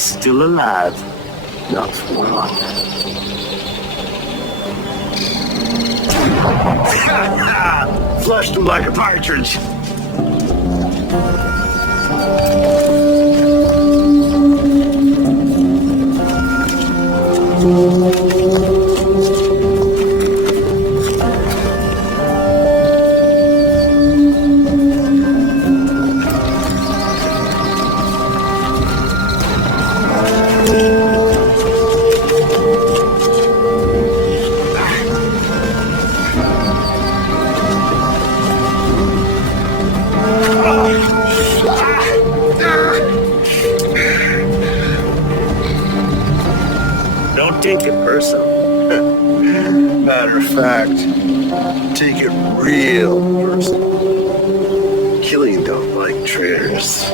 He's still alive. Not one. Flushed him like a partridge. Don't take it personal. Matter of fact, take it real personal. Killian don't like traitors.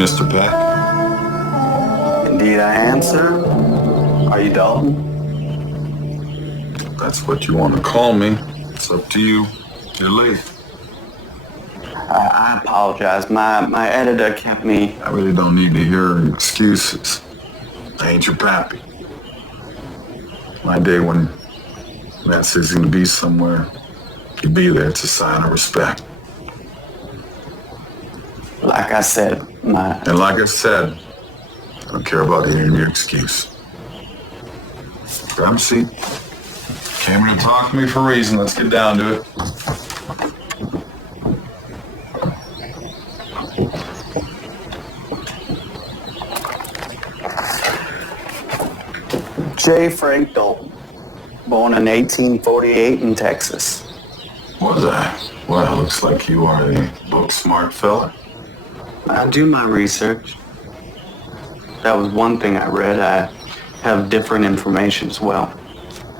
Mr. Pack? Indeed I am, sir. Are you dull? that's what you want to call me. It's up to you. You're late. I apologize. My editor kept me. I really don't need to hear excuses. I ain't your pappy. My day when Matt says he's gonna be somewhere, he'll be there. It's a sign of respect. Like I said, And like I said, I don't care about hearing your excuse. Grab a seat. Came here to talk to me for a reason. Let's get down to it. J. Frank Dalton, born in 1848 in Texas. Was I? Well, looks like you are a book-smart fella. I do my research. That was one thing I read. I have different information as well.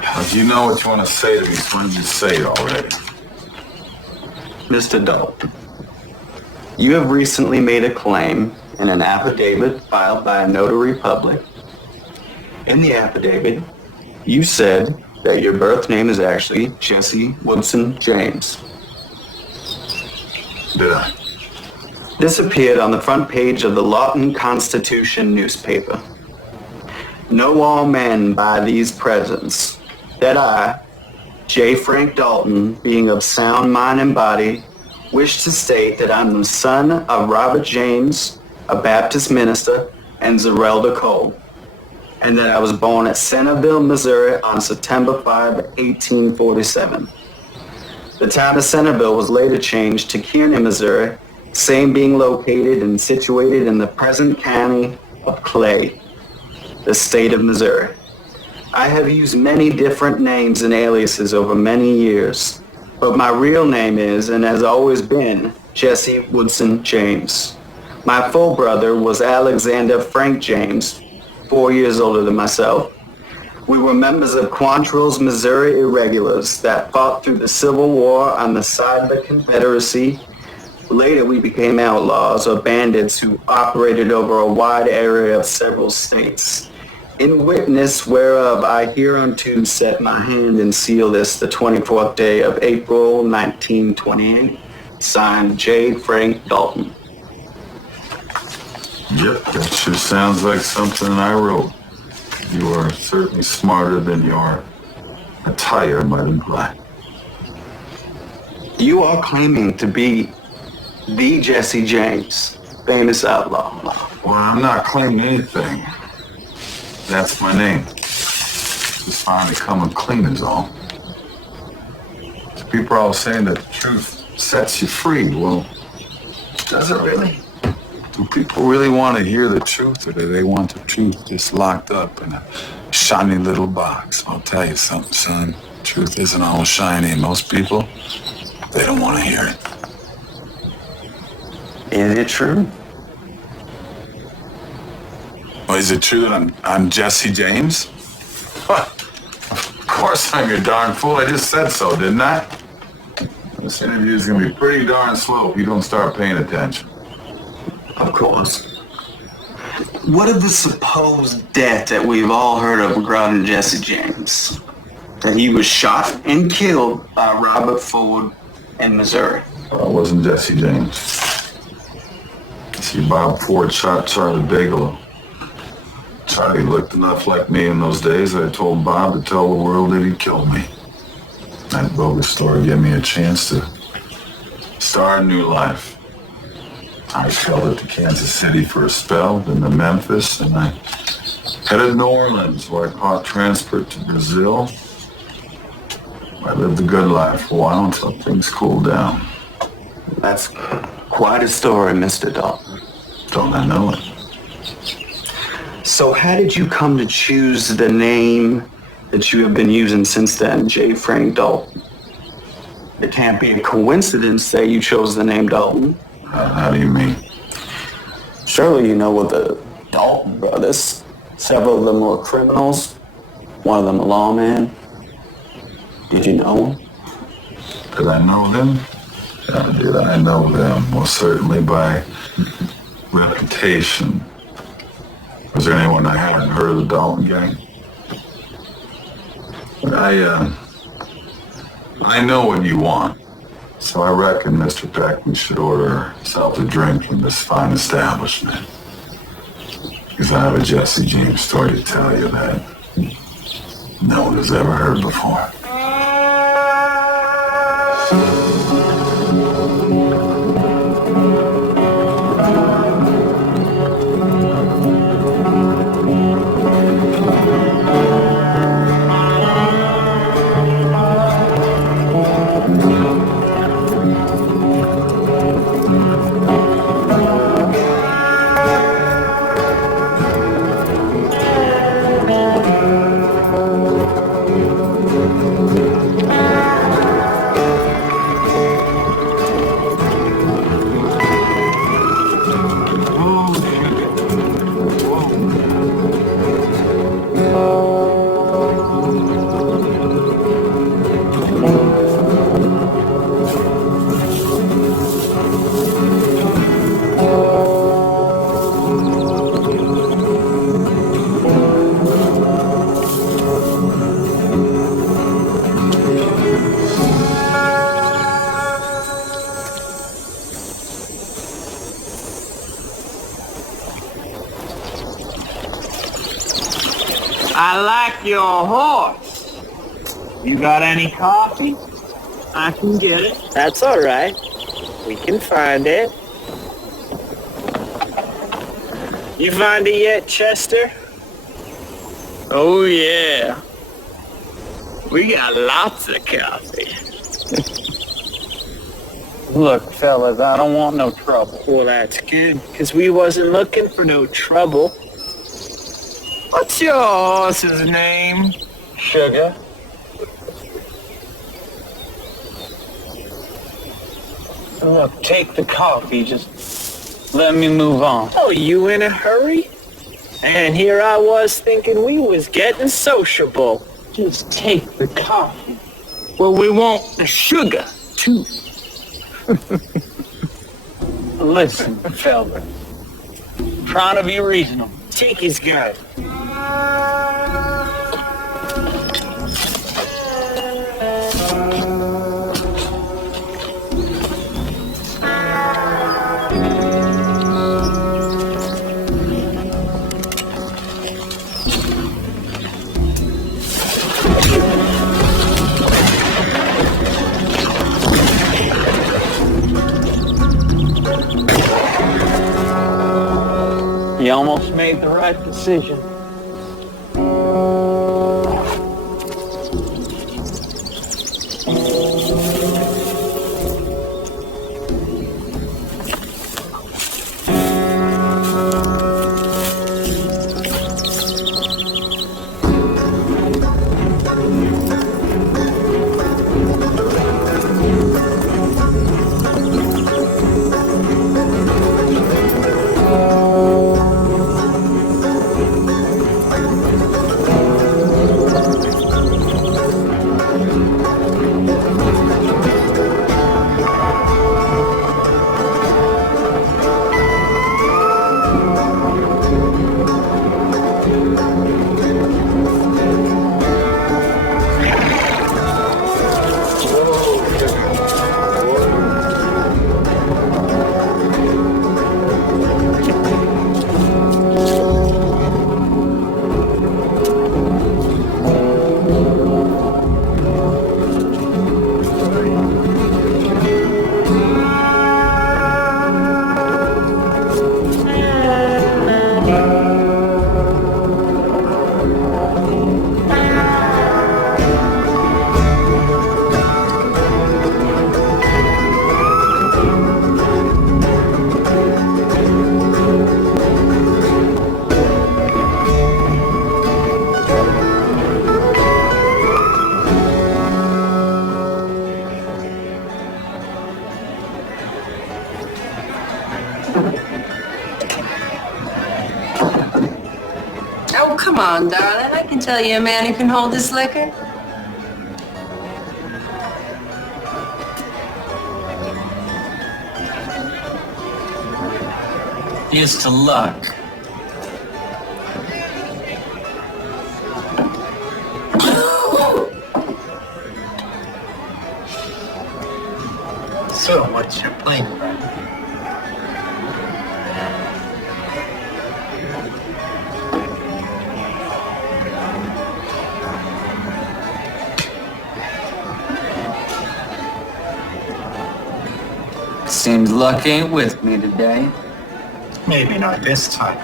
If you know what you want to say to me, so why don't you say it already? Mr. Dalton, you have recently made a claim in an affidavit filed by a notary public. In the affidavit, you said that your birth name is actually Jesse Woodson James. Did I? This appeared on the front page of the Lawton Constitution newspaper. Know all men by these presents that I, J. Frank Dalton, being of sound mind and body, wish to state that I'm the son of Robert James, a Baptist minister, and Zerelda Cole, and that I was born at Centerville, Missouri on September 5, 1847. The town of Centerville was later changed to Kearney, Missouri, same being located and situated in the present county of Clay, the state of Missouri. I have used many different names and aliases over many years, but my real name is, and has always been, Jesse Woodson James. My full brother was Alexander Frank James, 4 years older than myself. We were members of Quantrill's Missouri Irregulars that fought through the Civil War on the side of the Confederacy. Later, we became outlaws or bandits who operated over a wide area of several states. In witness whereof I hereunto set my hand and seal this the 24th day of April, 1928. Signed, J. Frank Dalton. Yep, that sure sounds like something I wrote. You are certainly smarter than your attire might imply. You are claiming to be the Jesse James, famous outlaw. Well, I'm not claiming anything. That's my name. Just finally coming clean is all. People are all saying that the truth sets you free. Well, does it really? Do people really want to hear the truth, or do they want the truth just locked up in a shiny little box? I'll tell you something, son. Truth isn't all shiny. Most people, they don't want to hear it. Is it true? Well, is it true that I'm Jesse James? Of course I'm your darn fool. I just said so, didn't I? This interview is going to be pretty darn slow if you don't start paying attention. Of course. What of the supposed death that we've all heard of regarding Jesse James? That he was shot and killed by Robert Ford in Missouri. Well, it wasn't Jesse James. See, Bob Ford shot Charlie Bigelow. Charlie looked enough like me in those days that I told Bob to tell the world that he killed me. That bogus story gave me a chance to start a new life. I traveled to Kansas City for a spell, then to Memphis, and I headed to New Orleans, where I caught transport to Brazil. I lived a good life for a while until things cooled down. That's quite a story, Mr. Dalton. Don't I know it? So how did you come to choose the name that you have been using since then, J. Frank Dalton? It can't be a coincidence that you chose the name Dalton. How do you mean? Surely you know what the Dalton brothers. Several of them were criminals. One of them a lawman. Did you know them? Did I know them? Yeah, did I know them? Well, certainly by reputation. Was there anyone I hadn't heard of the Dalton gang? I know what you want. So I reckon Mr. Peck should order himself a drink from this fine establishment. Because I have a Jesse James story to tell you that no one has ever heard before. I like your horse. You got any coffee? I can get it. That's all right. We can find it. You find it yet, Chester? Oh, yeah. We got lots of coffee. Look, fellas, I don't want no trouble. Well, that's good, because we wasn't looking for no trouble. What's your horse's name? Sugar? Look, take the coffee. Just let me move on. Oh, you in a hurry? And here I was thinking we was getting sociable. Just take the coffee. Well, we want the sugar, too. Listen, fella. Trying to be reasonable. Take his gun. You almost made the right decision. Oh, come on, darling. I can tell you a man who can hold his liquor. Here's to luck. Seems luck ain't with me today. Maybe not this time.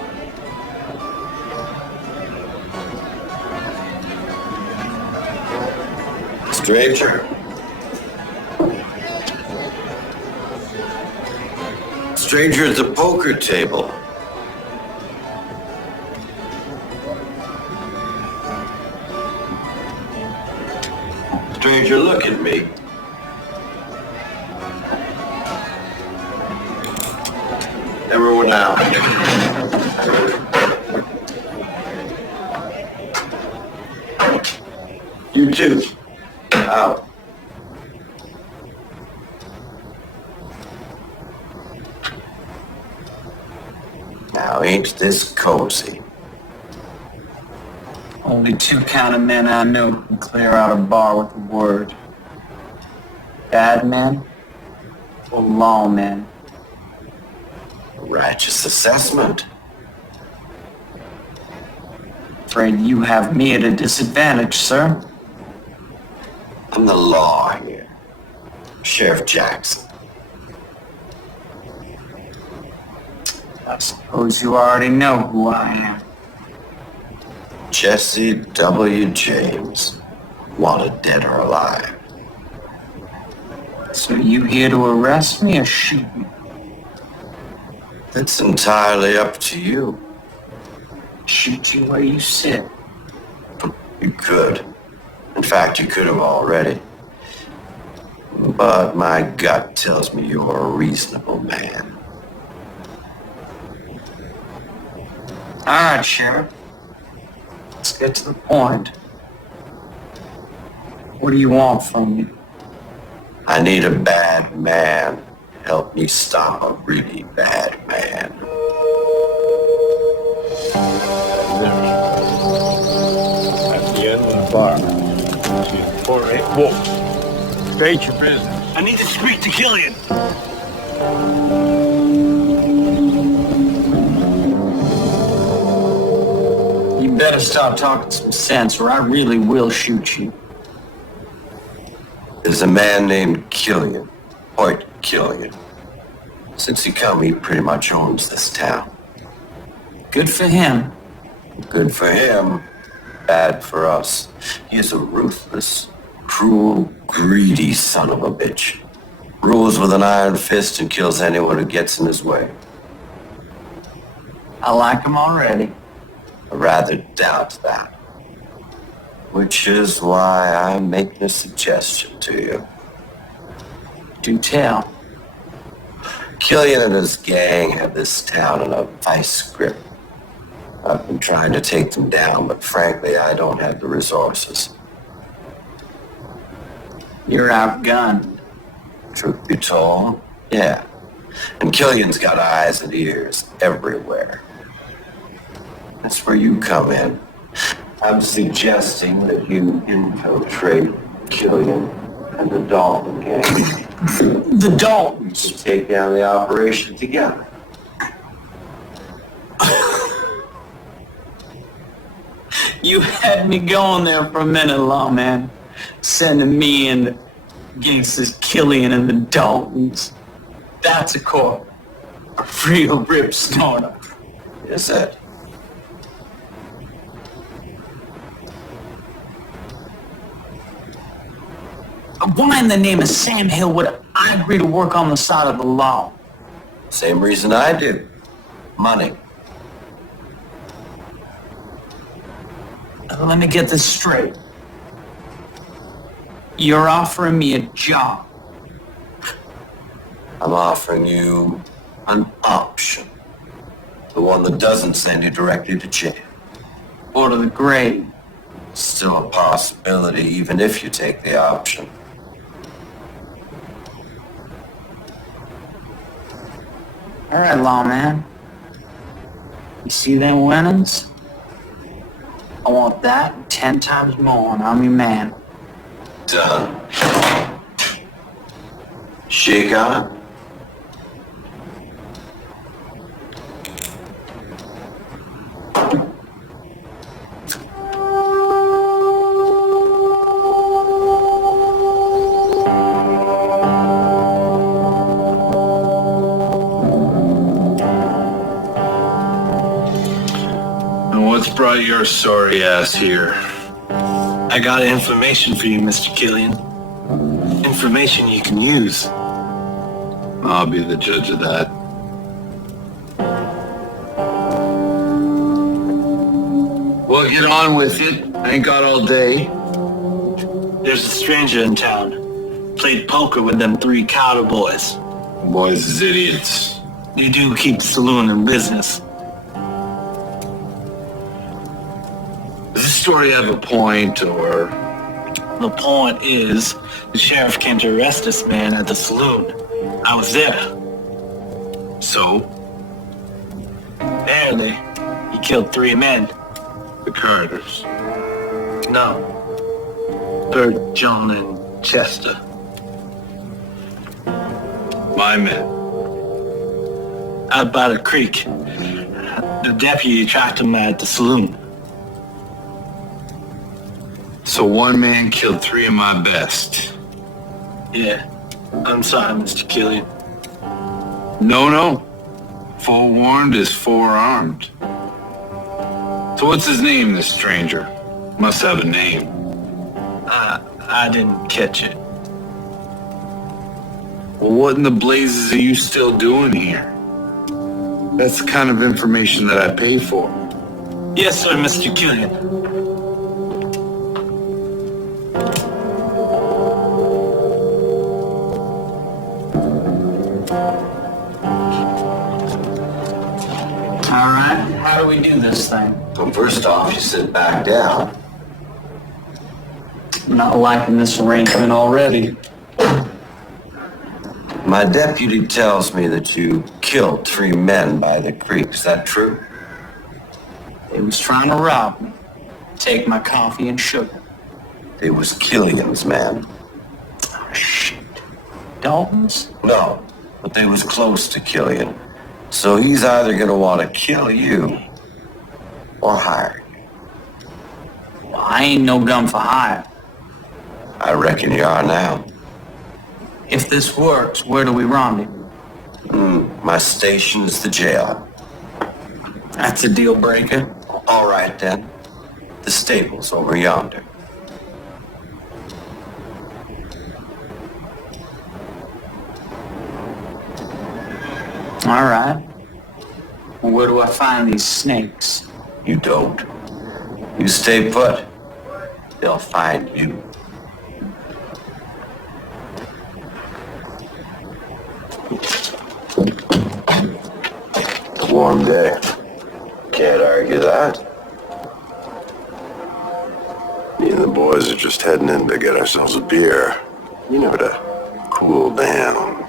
Stranger. Stranger at the poker table. Stranger, look at me. Everyone out. You too. Out. Now, ain't this cozy? Only two kind of men I know can clear out a bar with a word. Bad men or lawmen. Righteous assessment. Afraid you have me at a disadvantage, sir. I'm the law here. Sheriff Jackson. I suppose you already know who I am. Jesse W. James. Wanted dead or alive. So you here to arrest me or shoot me? That's entirely up to you. Shoot you where you sit. You could. In fact, you could have already. But my gut tells me you're a reasonable man. All right, Sheriff. Let's get to the point. What do you want from me? I need a bad man to help me stop a really bad man. At the end of the bar. 4-8. Whoa. State your business. I need to speak to Killian. You better start talking some sense or I really will shoot you. There's a man named Killian. Hoyt Killian. Since he come, he pretty much owns this town. Good for him. Good for him. Bad for us. He is a ruthless, cruel, greedy son of a bitch. Rules with an iron fist and kills anyone who gets in his way. I like him already. I rather doubt that. Which is why I'm making a suggestion to you. Do tell. Killian and his gang have this town in a vice grip. I've been trying to take them down, but frankly, I don't have the resources. You're outgunned. Truth be told, yeah. And Killian's got eyes and ears everywhere. That's where you come in. I'm suggesting that you infiltrate Killian and the Dalton gang. The Daltons. To take down the operation together. You had me going there for a minute, lawman. Sending me in against this Killian and the Daltons. That's a corp. A real rip snorter. Is it? Why in the name of Sam Hill would I agree to work on the side of the law? Same reason I do. Money. Let me get this straight. You're offering me a job. I'm offering you an option. The one that doesn't send you directly to jail. Or to the grave. Still a possibility, even if you take the option. All right, lawman. You see them winnings? I want that and 10 times more, and I'm your man. Done. Shake on it. brought your sorry ass here? I got information for you, Mr. Killian. Information you can use. I'll be the judge of that. Well, get on with it. I ain't got all day. There's a stranger in town. Played poker with them 3 cowboys. Boys is idiots. They do keep the saloon in business. Does this story have a point, or? The point is, the sheriff came to arrest this man at the saloon. I was there. So? Apparently, he killed 3 men. The Carters. No. Bert, John, and Chester. My men. Out by the creek. The deputy tracked him at the saloon. So one man killed 3 of my best. Yeah. I'm sorry, Mr. Killian. No. Forewarned is forearmed. So what's his name, this stranger? Must have a name. I didn't catch it. Well, what in the blazes are you still doing here? That's the kind of information that I pay for. Yes, sir, Mr. Killian. All right, how do we do this thing? Well, first off, you sit back down. I'm not liking this arrangement already. My deputy tells me that you killed 3 men by the creek. Is that true? They was trying to rob me. Take my coffee and sugar. It was Killian's men. Oh, shit. Dalton's? No, but they was close to Killian. So he's either gonna want to kill you or hire you. Well, I ain't no gun for hire. I reckon you are now. If this works, where do we rendezvous? My station's the jail. That's a deal breaker. All right then. The stable's over yonder. All right. Well, where do I find these snakes? You don't. You stay put. They'll find you. Warm day. Can't argue that. Me and the boys are just heading in to get ourselves a beer. You know, to cool down.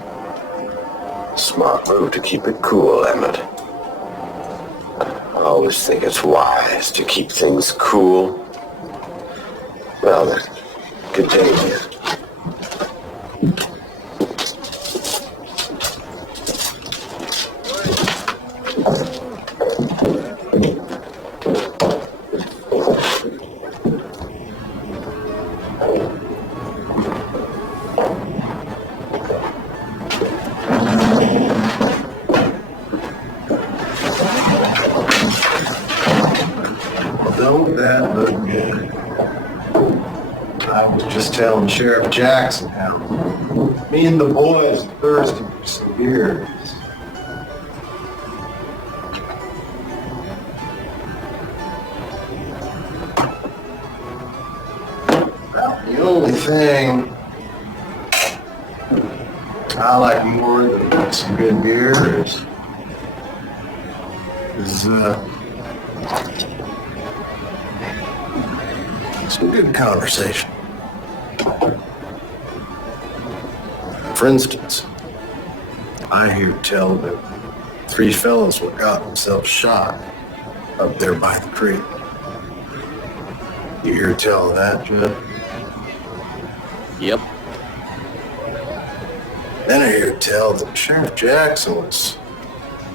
Smart move to keep it cool, Emmett. I always think it's wise to keep things cool. Well then, good day to you. Don't that look good? I was just telling Sheriff Jackson how me and the boys are thirsty for some beers. The only thing I like more than some good beer is some good conversation. For instance, I hear tell that 3 fellows were got themselves shot up there by the creek. You hear tell of that, Judd? Yep. Then I hear tell that Sheriff Jackson was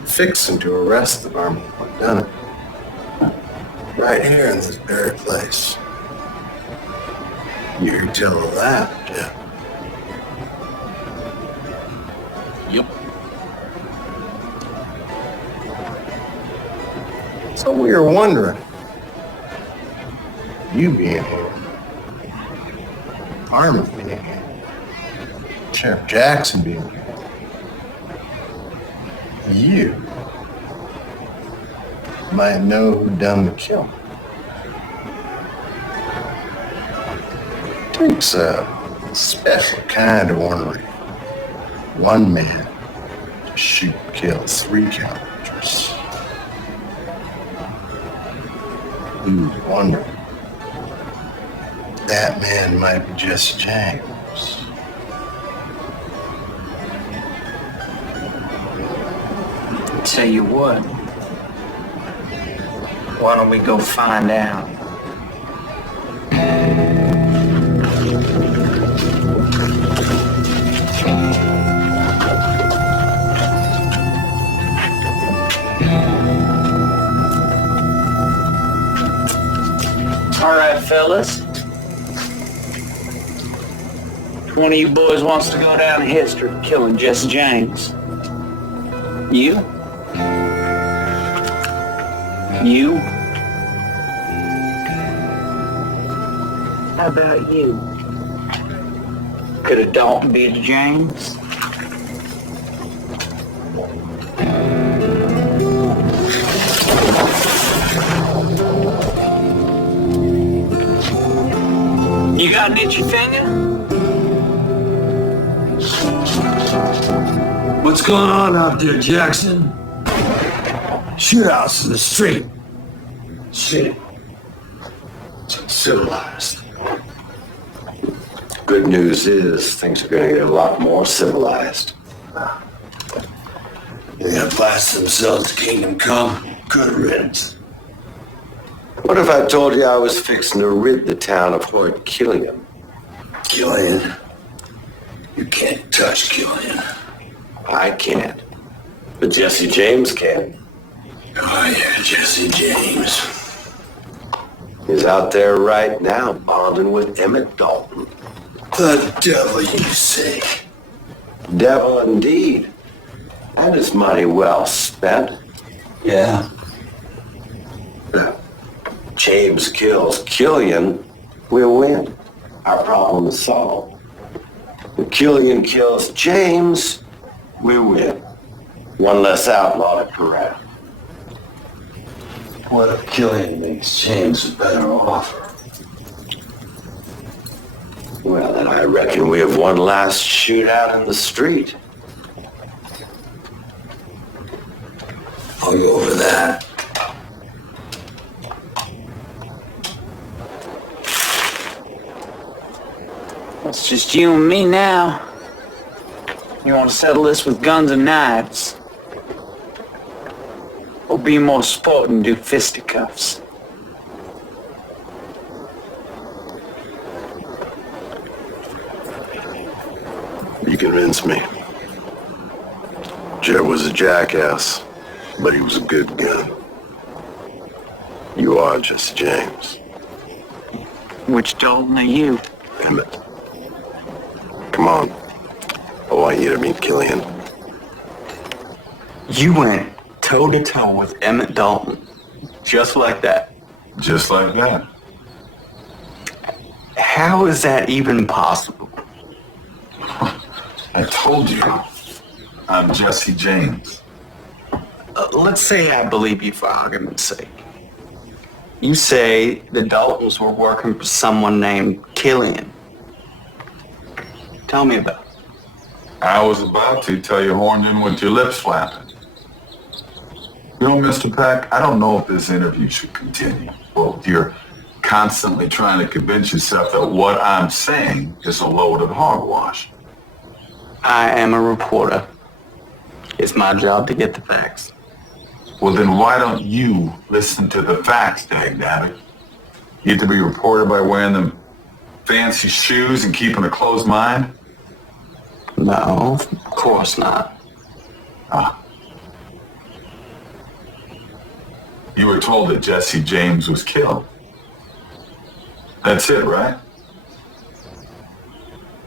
fixing to arrest the varmint who done it. Right here in this very place. You hear tell of that, Jeff? Yep. So we were wondering, You being here. Armin being here. Sheriff Jackson being here. You might know who done the killing. Takes a special kind of ornery. One man to shoot and kill 3 characters. You wonder that man might be Jesse James. Tell you what, why don't we go find out? All right, fellas. Which one of you boys wants to go down in history killing Jesse James? You? You? How about you? Could a Dalton be the James? You got an itchy finger? What's going on out there, Jackson? Shootouts in the street. Shit. It's uncivilized. Good news is things are going to get a lot more civilized. They got blast themselves to kingdom come. Good riddance. What if I told you I was fixing to rid the town of Hoyt Killian? Killian? You can't touch Killian. I can't. But Jesse James can. Oh yeah, Jesse James. He's out there right now bonding with Emmett Dalton. The devil, you say? Devil indeed. And his money well spent. Yeah. James kills Killian, we'll win. Our problem is solved. If Killian kills James, we win. One less outlaw to corral. What if Killian makes James a better offer? Well, then I reckon we have one last shootout in the street. I'll go over that. It's just you and me now. You want to settle this with guns and knives? Or be more sport and do fisticuffs? You convinced me. Jet was a jackass, but he was a good gun. You are Jesse James. Which Dalton are you? Emmett. Come on. I want you to meet Killian. You went toe-to-toe with Emmett Dalton. Just like that. Just like that. How is that even possible? I told you, I'm Jesse James. Let's say I believe you for argument's sake. You say the Daltons were working for someone named Killian. Tell me about it. I was about to tell you horned in with your lips flapping. You know, Mr. Peck, I don't know if this interview should continue. Well, you're constantly trying to convince yourself that what I'm saying is a load of hogwash. I am a reporter. It's my job to get the facts. Well, then why don't you listen to the facts, dagnabbit? You get to be reported by wearing them fancy shoes and keeping a closed mind? No, of course not. You were told that Jesse James was killed. That's it, right?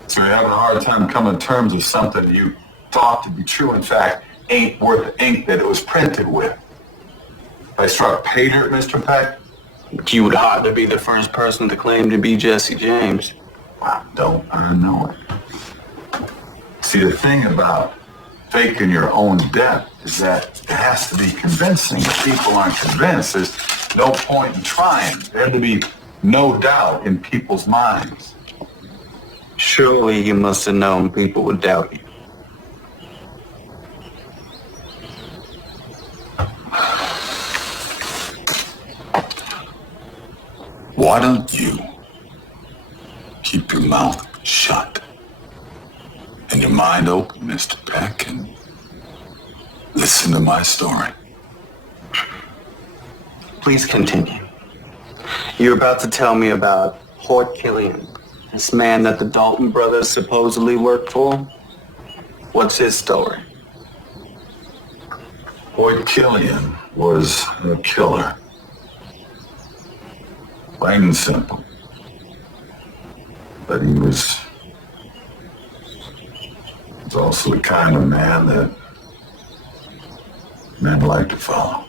So you're having a hard time coming to terms with something you thought to be true, in fact, ain't worth the ink that it was printed with. If I struck pay dirt, Mr. Peck, But you would hardly be the first person to claim to be Jesse James. Don't I know it? See, the thing about faking your own death is that it has to be convincing. If people aren't convinced, there's no point in trying. There had to be no doubt in people's minds. Surely you must have known people would doubt you. Why don't you keep your mouth shut and your mind open, Mr. Peck, and listen to my story? Please continue. You're about to tell me about Hoyt Killian, this man that the Dalton brothers supposedly worked for. What's his story? Hoyt Killian was a killer. Plain and simple. But he was also the kind of man that men like to follow.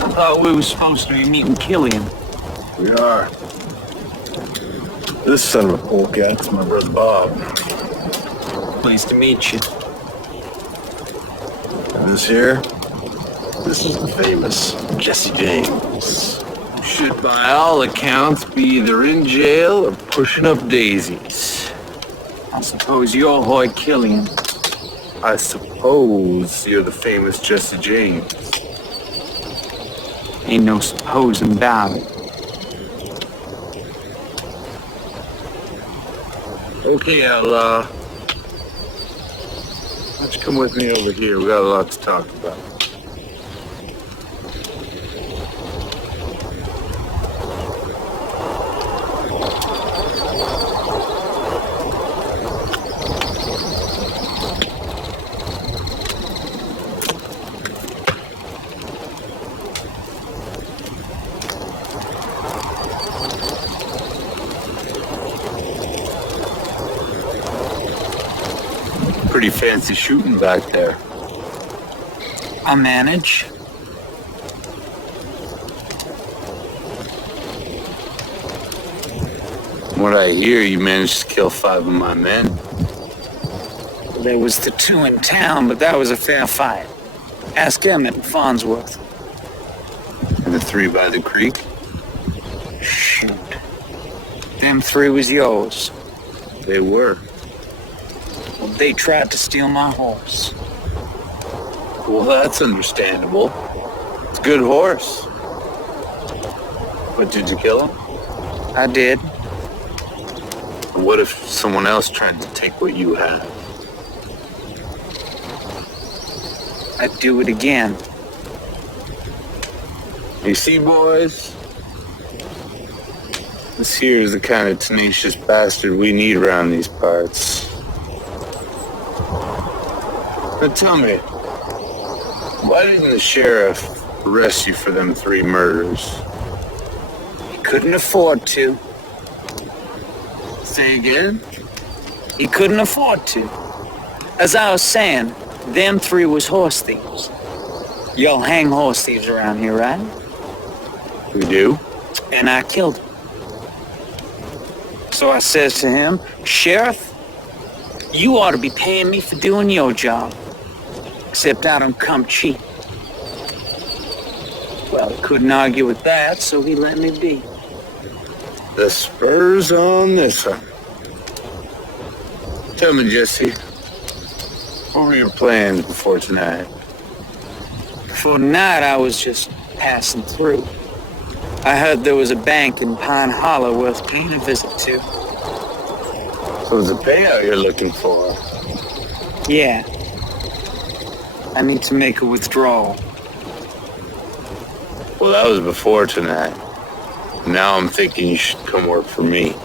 I thought we were supposed to be meeting Killian. We are. This son of a polecat's my brother Bob. Pleased to meet you. And this is the famous Jesse James. You should, by all accounts, be either in jail or pushing up daisies. I suppose you're Hoyt Killian. I suppose you're the famous Jesse James. Ain't no supposing about it. Okay, outlaw. Why don't you come with me over here? We got a lot to talk about. Pretty fancy shooting back there. I manage. From what I hear, you managed to kill 5 of my men. There was the 2 in town, but that was a fair fight. Ask Emmett and Farnsworth. And the 3 by the creek? Shoot. Them 3 was yours. They were. Well, they tried to steal my horse. Well, that's understandable. It's a good horse. But did you kill him? I did. What if someone else tried to take what you have? I'd do it again. You see, boys? This here is the kind of tenacious bastard we need around these parts. But tell me, why didn't the sheriff arrest you for them 3 murders? He couldn't afford to. Say again? He couldn't afford to. As I was saying, them 3 was horse thieves. Y'all hang horse thieves around here, right? We do? And I killed him. So I says to him, Sheriff, you ought to be paying me for doing your job. Except I don't come cheap. Well, he couldn't argue with that, so he let me be. The spurs on this one. Tell me, Jesse, what were your plans before tonight? For tonight, I was just passing through. I heard there was a bank in Pine Hollow worth paying a visit to. So it's a payout you're looking for? Yeah. I need to make a withdrawal. Well, that was before tonight. Now I'm thinking you should come work for me.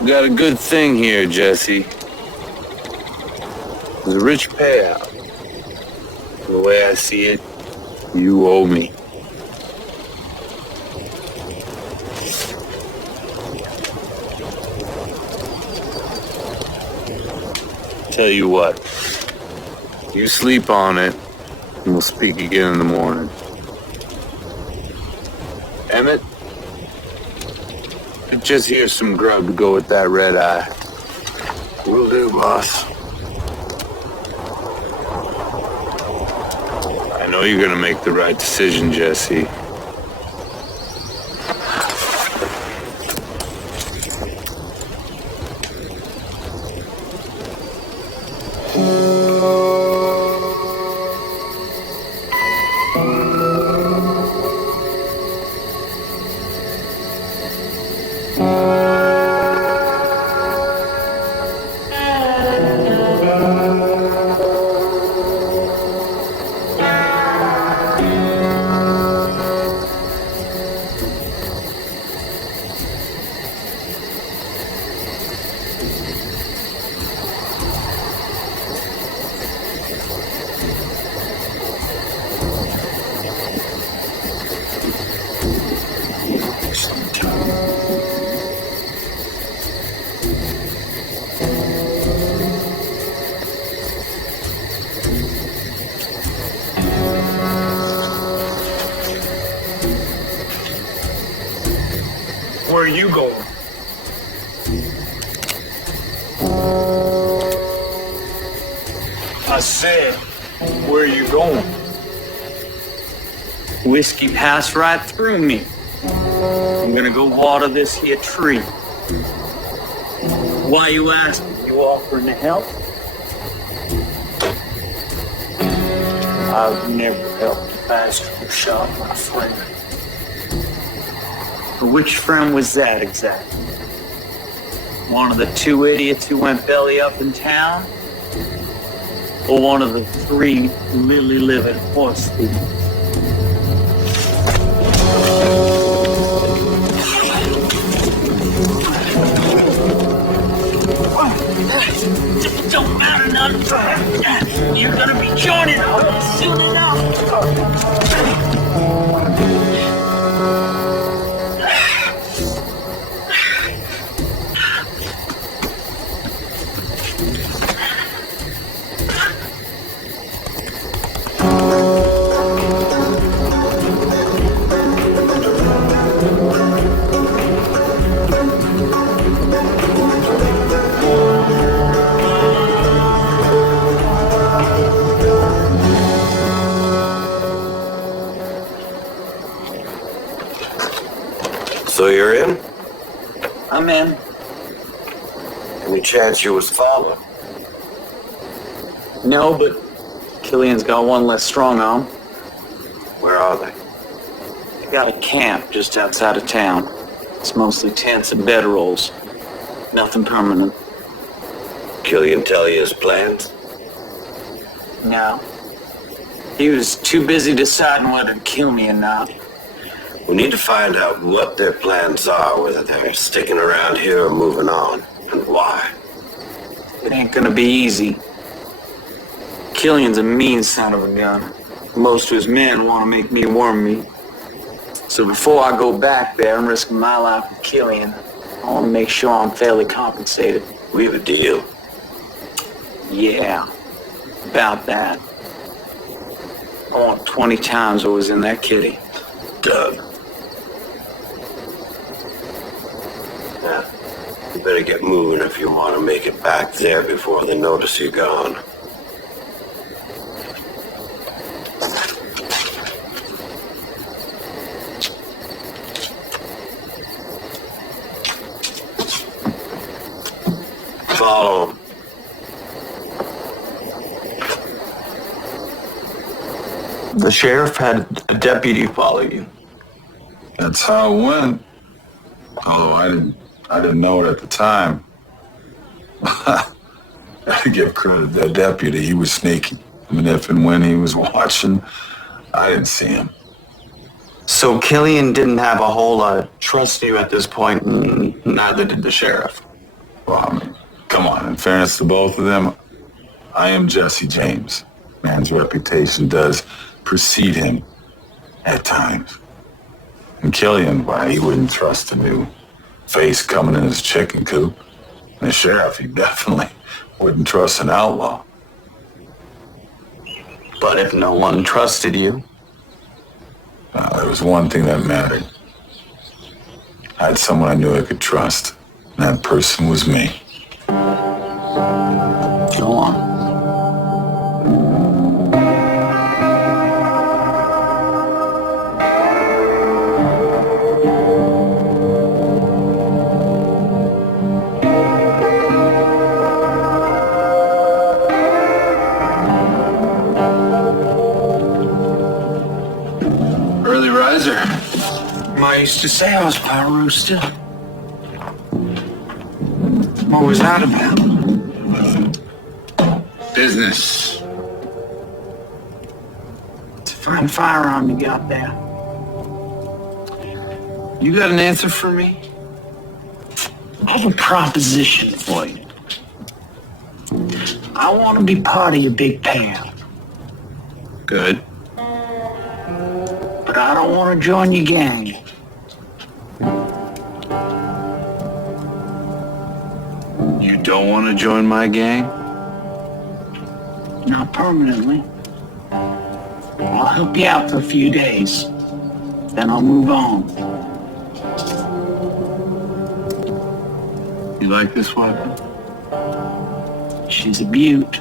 We got a good thing here, Jesse. It's a rich payout. The way I see it, you owe me. Tell you what, you sleep on it, and we'll speak again in the morning. Emmett, just here's some grub to go with that red eye. Will do, boss. I know you're gonna make the right decision, Jesse. Where are you going? I said, where are you going? Whiskey passed right through me. I'm gonna go water this here tree. Why you asking? You offering to help? I've never helped a bastard who shot my friend. But which friend was that exactly? One of the two idiots who went belly up in town? Or one of the three lily-livered horse thieves? It don't matter none. You're gonna be joining us soon enough. So you're in? I'm in. Any chance you was followed? No, but Killian's got one less strong arm. Where are they? They got a camp just outside of town. It's mostly tents and bedrolls. Nothing permanent. Killian tell you his plans? No. He was too busy deciding whether to kill me or not. We need to find out what their plans are, whether they're sticking around here or moving on, and why. It ain't gonna be easy. Killian's a mean son of a gun. Most of his men want to make me worm meat. So before I go back there and risk my life with Killian, I want to make sure I'm fairly compensated. We have a deal. Yeah, about that. I want 20 times what was in that kitty. Doug. Now, you better get moving if you want to make it back there before they notice you're gone. Follow him. The sheriff had a deputy follow you. That's how it went. Although I didn't know it at the time. I give credit to that deputy. He was sneaky. I mean, if and when he was watching, I didn't see him. So Killian didn't have a whole lot of trust in you at this point, and neither did the sheriff. Well, I mean, come on. In fairness to both of them, I am Jesse James. Man's reputation does precede him at times. And Killian, why, he wouldn't trust a new face coming in his chicken coop. And the sheriff, he definitely wouldn't trust an outlaw. But if no one trusted you, There was one thing that mattered. I had someone I knew I could trust. And that person was me. go on. Early riser. Ma used to say I was power still. What was that about? Business. It's a fine firearm you got there. You got an answer for me? I have a proposition for you. I want to be part of your big payout. Good. But I don't want to join your gang. You don't want to join my gang? Not permanently. I'll help you out for a few days. Then I'll move on. You like this weapon? She's a beaut.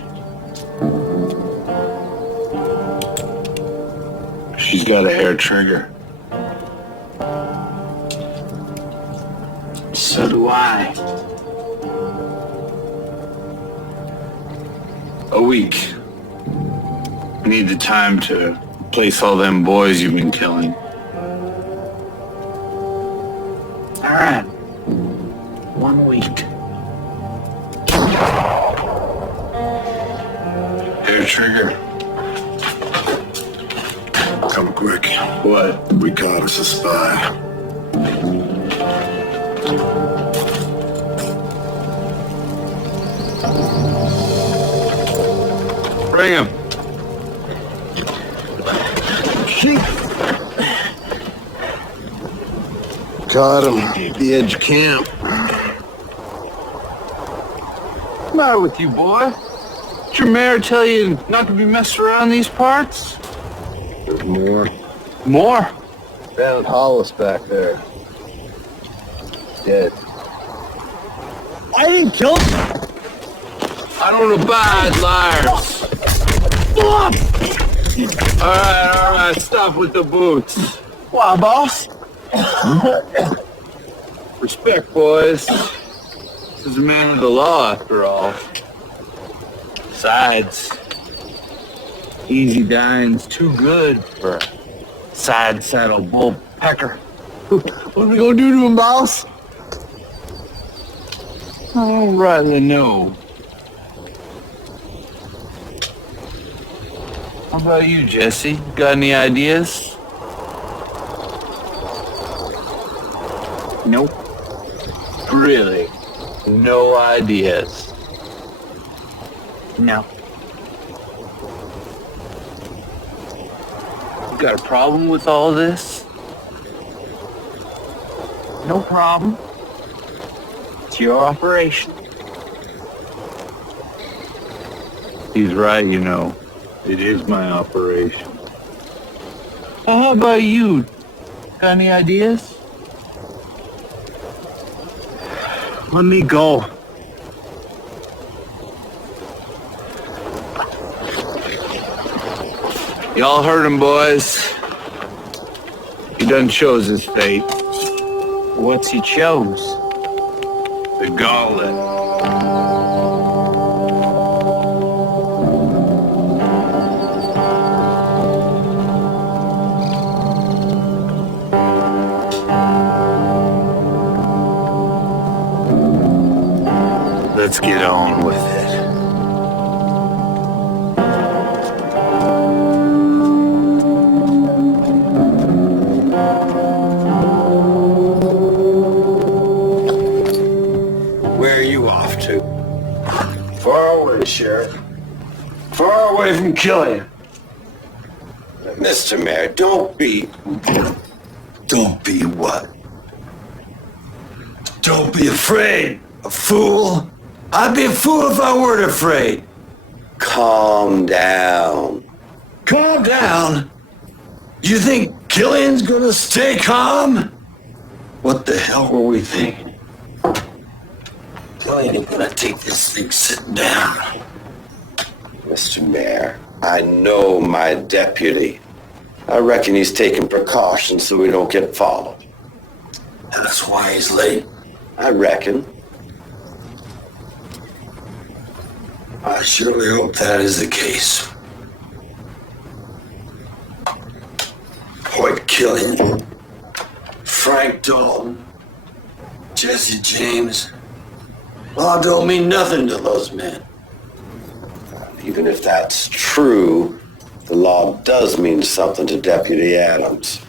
She's got a hair trigger. So do I. A week. I need the time to place all them boys you've been killing. All right. 1 week. Hair trigger. Come quick. What? We caught us a spy. Bring him. Caught him at the edge of camp. What's the matter with you, boy? Did your mayor tell you not to be messed around these parts? There's more. More? Found Hollis back there. Dead. I didn't kill him. I don't abide liars. All right, stop with the boots. Why, boss? Respect, boys. This is a man of the law, after all. Besides, easy dying's too good for a side saddle bull pecker. What are we gonna do to him, boss? I don't rightly know. How about you, Jesse? Got any ideas? Nope. Really? No ideas? No. You got a problem with all this? No problem. It's your operation. He's right, you know. It is my operation. Well, how about you? Got any ideas? Let me go. Y'all heard him, boys. He done chose his fate. What's he chose? The gauntlet. Let's get on with it. Where are you Killian. Mr. Mayor, don't be... Don't be what? Don't be afraid, a fool. I'd be a fool if I weren't afraid. Calm down. Calm down. You think Killian's gonna stay calm? What the hell were we thinking? Killian ain't gonna take this thing sitting down. Mr. Mayor, I know my deputy. I reckon he's taking precautions so we don't get followed. That's why he's late. I reckon. I surely hope that is the case. Hoyt Killian, Frank Dalton, Jesse James. Law don't mean nothing to those men. Even if that's true, the law does mean something to Deputy Adams.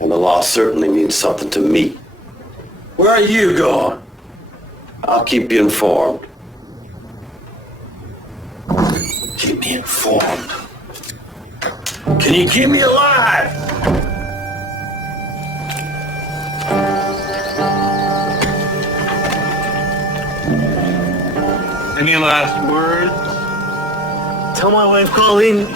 And the law certainly means something to me. Where are you going? I'll keep you informed. Keep me informed. Can you keep me alive? Any last words? Tell my wife Colleen.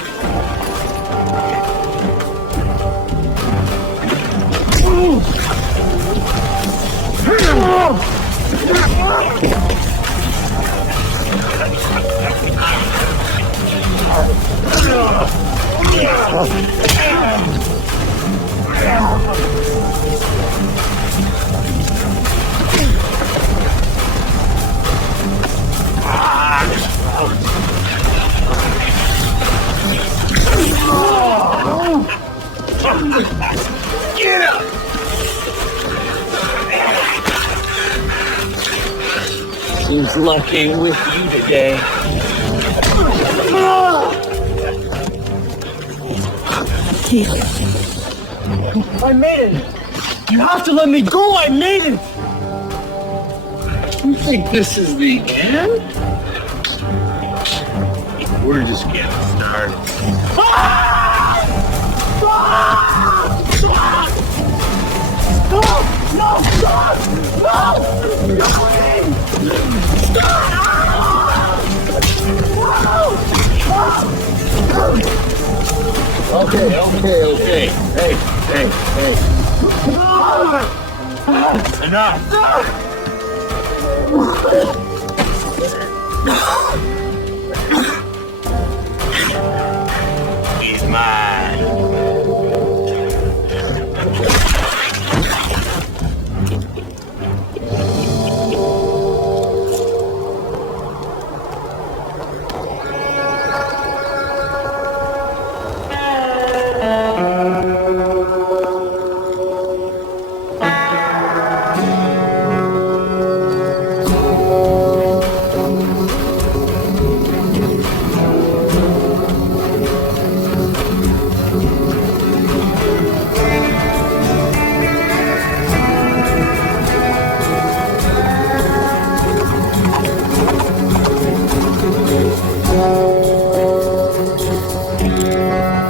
Seems lucky with you today. I made it! You have to let me go! I made it! You think this is the end? We're just getting started. Okay. Hey. Enough. He's mine.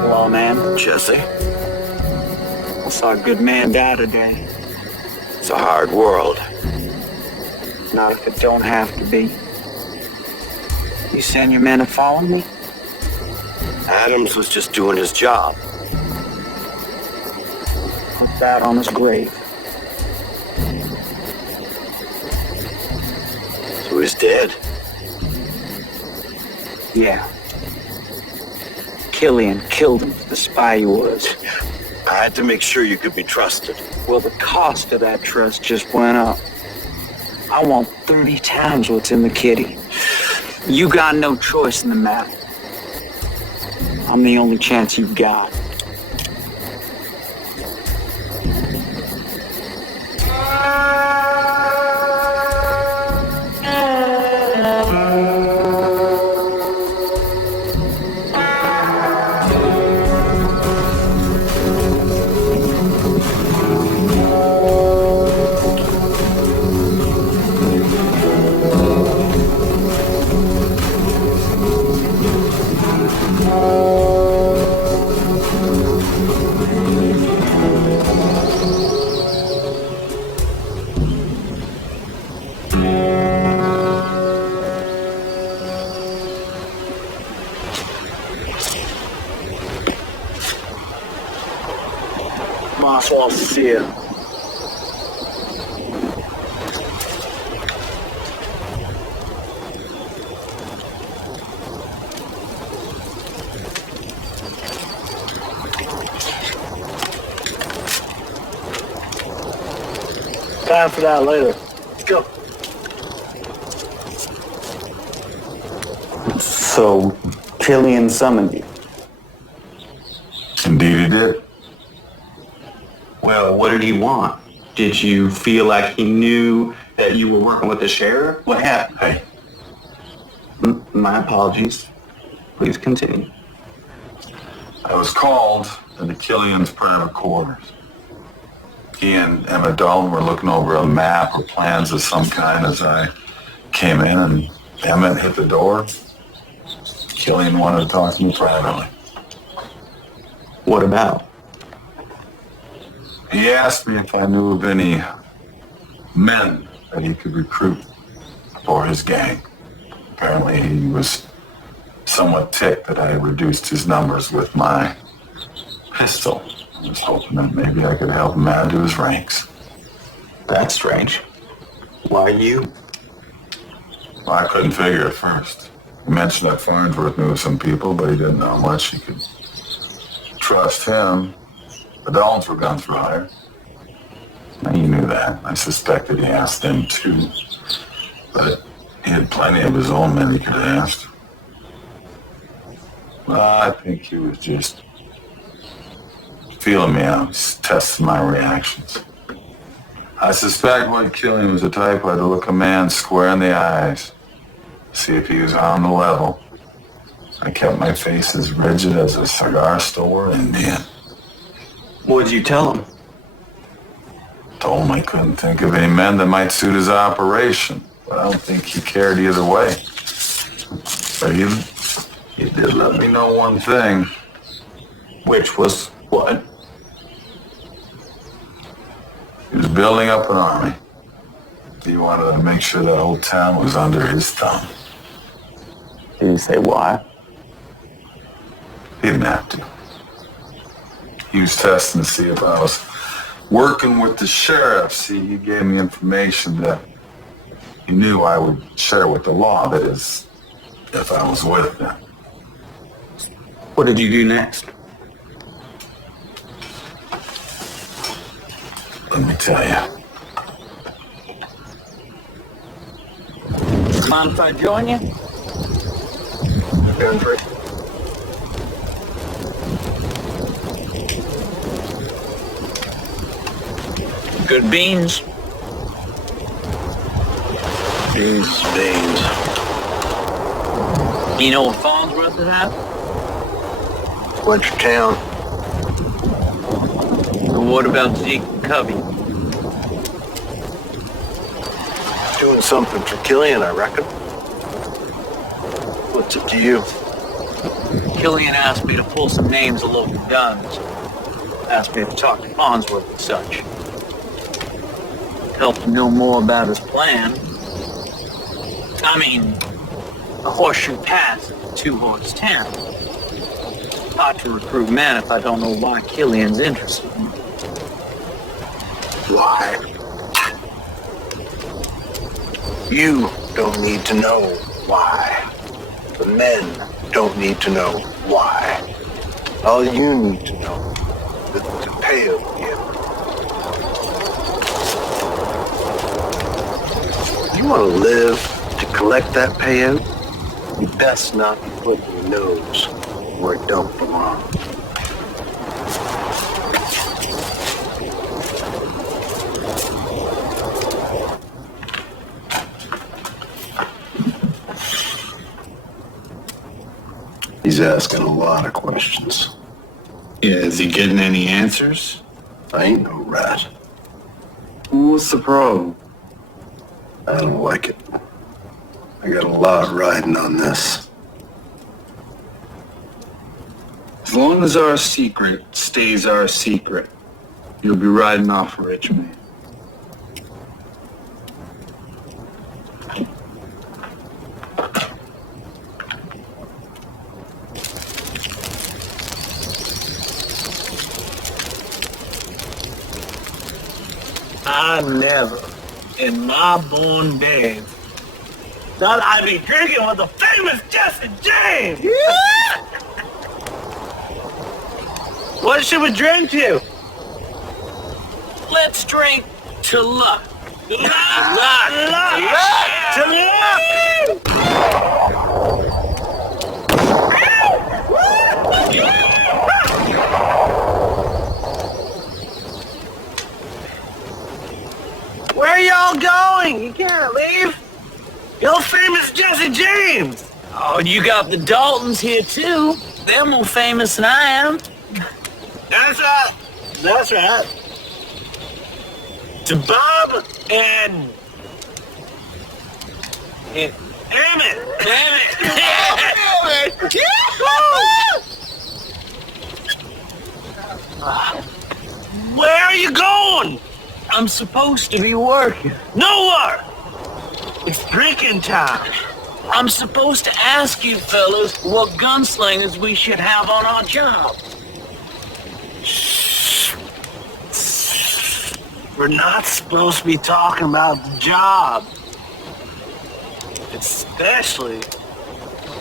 Hello, man. Jesse, I saw a good man die today. it's a hard world. Not if it don't have to be. You send your men to follow me? Adams was just doing his job. Put that on his grave. So he's dead. Yeah. Killian killed him, the spy he was. I had to make sure you could be trusted. Well, the cost of that trust just went up. I want 30 times what's in the kitty. You got no choice in the matter. I'm the only chance you've got. Marshal Sear. Time for that later. Let's go. So, Killian summoned you. Indeed he did. Well, what did he want? Did you feel like he knew that you were working with the sheriff? What happened? Hey, My apologies. Please continue. I was called into Killian's private quarters. He and Emmett Dalton were looking over a map or plans of some kind as I came in, and Emmett hit the door. Killian wanted to talk to me privately. What about? He asked me if I knew of any men that he could recruit for his gang. Apparently he was somewhat ticked that I had reduced his numbers with my pistol. I was hoping that maybe I could help him add to his ranks. That's strange. Why you? Well, I couldn't figure at first. He mentioned that Farnsworth knew some people, but he didn't know much. He could trust him. The Dallins were guns for hire. Now, he knew that. I suspected he asked them too. But he had plenty of his own men he could have asked. Well, I think he was just feeling me out, just testing my reactions. I suspect Hoyt Killian was the type who had to look a man square in the eyes, see if he was on the level. I kept my face as rigid as a cigar store Indian. What did you tell him? Told him I couldn't think of any men that might suit his operation, but I don't think he cared either way. But he did let me know one thing. Which was what? He was building up an army. He wanted to make sure that whole town was under his thumb. Did you say why? He didn't have to. He was testing to see if I was working with the sheriff. See, he gave me information that he knew I would share with the law, that is, if I was with them. What did you do next? Let me tell you. Mind if I join you? Gun free. Good beans. Beans. You know what Farnsworth is at? Went to town. And what about Zeke and Cubby? Doing something for Killian, I reckon. What's it to you? Killian asked me to pull some names of local guns. Asked me to talk to Farnsworth and such. Help him know more about his plan. I mean, a horseshoe pass is a two-horse town. Hard to recruit men if I don't know why Killian's interested in me. Why? You don't need to know why. The men don't need to know why. All you need to know is to pay him. You want to live to collect that payout? You best not be putting your nose where it don't belong. He's asking a lot of questions. Yeah, is he getting any answers? I ain't no rat. What's the problem? I don't like it. I got a lot riding on this. As long as our secret stays our secret, you'll be riding off rich, man. I never, in my born days, thought I'd be drinking with the famous Jesse James. What should we drink to? Let's drink to luck. Luck! To luck! Where are y'all going? You can't leave. You're famous Jesse James. Oh, you got the Daltons here too. They're more famous than I am. That's right. That's right. To Bob and Emmett. Where are you going? I'm supposed to be working. Nowhere. It's drinking time. I'm supposed to ask you fellas what gunslingers we should have on our job. We're not supposed to be talking about the job. Especially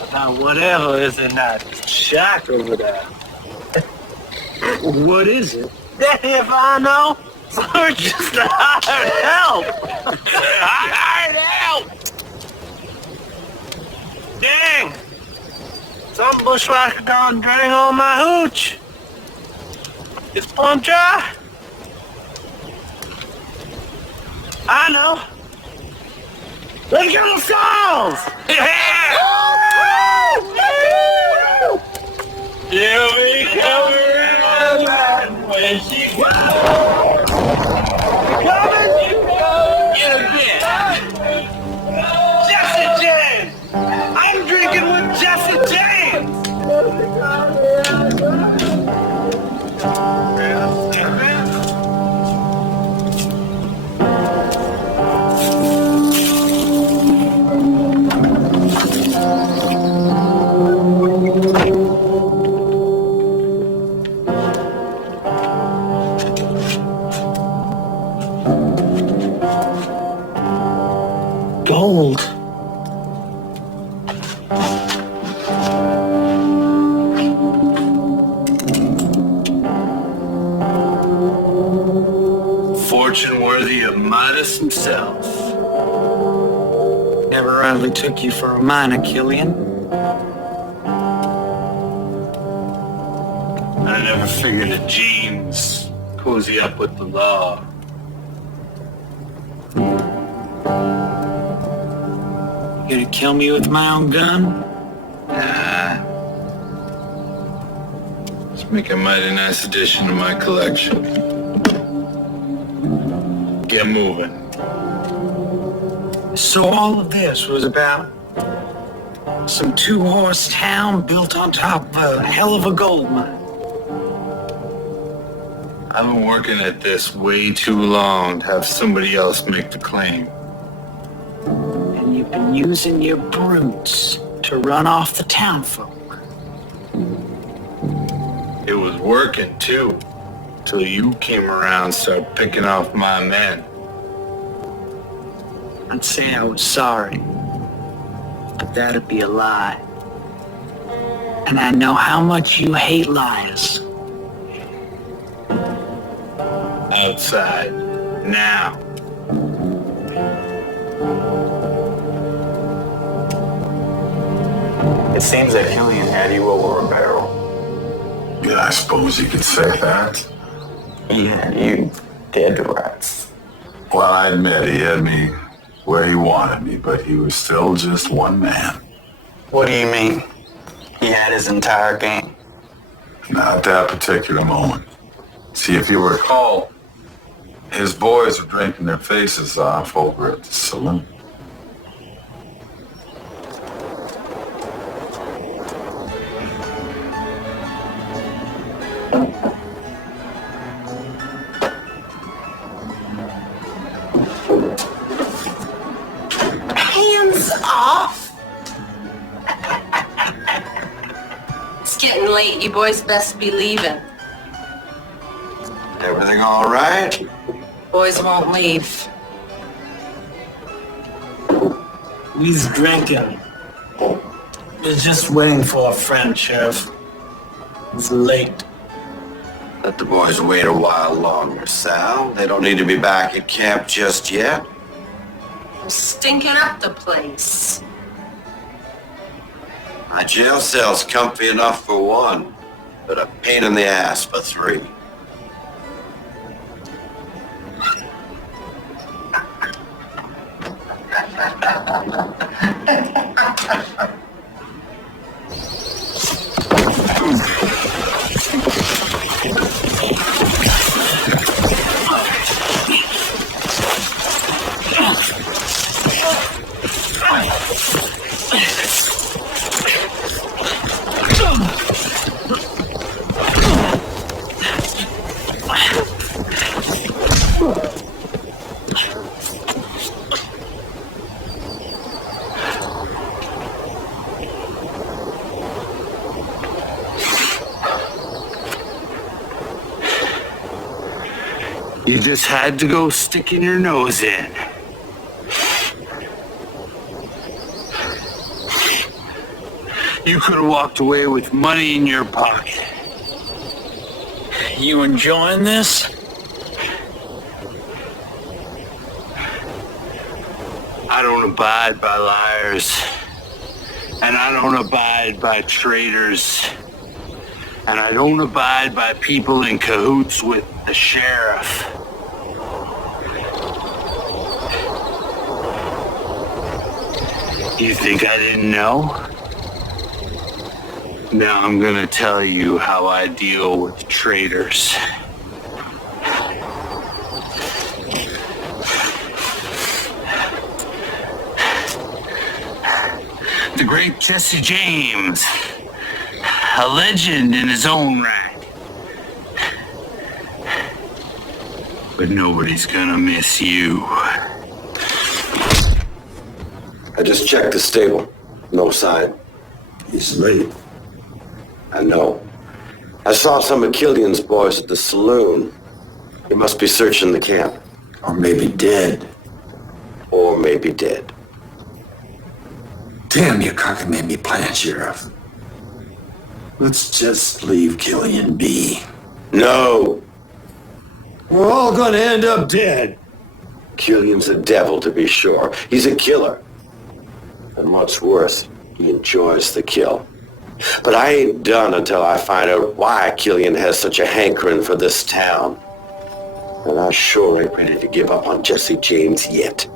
about whatever is in that shack over there. What is it? If I know, we're just hired help. Hired help. Dang. Some bushwhacker gone drank all my hooch. It's plumb dry. I know. Let's get the songs! She'll be coming when she comes. Coming? In a bit. Jesse James! I'm drinking with Jesse James! Gold. Fortune worthy of Midas himself. Never hardly took you for a miner, Killian. I never figured that James cozy up with the law. You gonna kill me with my own gun? Nah. Let's make a mighty nice addition to my collection. Get moving. So all of this was about some two-horse town built on top of a hell of a gold mine. I've been working at this way too long to have somebody else make the claim. And you've been using your brutes to run off the townfolk. It was working too, till you came around and started picking off my men. I'd say I was sorry, but that'd be a lie. And I know how much you hate liars. Outside, now. It seems that Killian had you over a barrel. Yeah, I suppose you could say that. He had you dead to rights. Well, I admit he had me where he wanted me, but he was still just one man. What do you mean? He had his entire gang. Not that particular moment. See, if you recall, his boys were drinking their faces off over at the saloon. Hands off! It's getting late. You boys best be leaving. Everything all right? boys won't leave. He's drinking. He's just waiting for a friend, Sheriff. He's late. Let the boys wait a while longer, Sal. They don't need to be back at camp just yet. Stinking up the place. My jail cell's comfy enough for one, but a pain in the ass for three. You just had to go sticking your nose in. You could have walked away with money in your pocket. You enjoying this? I don't abide by liars. And I don't abide by traitors. And I don't abide by people in cahoots with the sheriff. You think I didn't know? Now I'm gonna tell you how I deal with traitors. The great Jesse James, a legend in his own right. But nobody's gonna miss you. I just checked the stable. No sign. He's late. I know. I saw some of Killian's boys at the saloon. He must be searching the camp. Or maybe dead. Or maybe dead. Damn, you cockamamie plan, Sheriff. Let's just leave Killian be. No! We're all gonna end up dead. Killian's a devil, to be sure. He's a killer. And what's worse, he enjoys the kill. But I ain't done until I find out why Killian has such a hankering for this town. And I sure ain't ready to give up on Jesse James yet.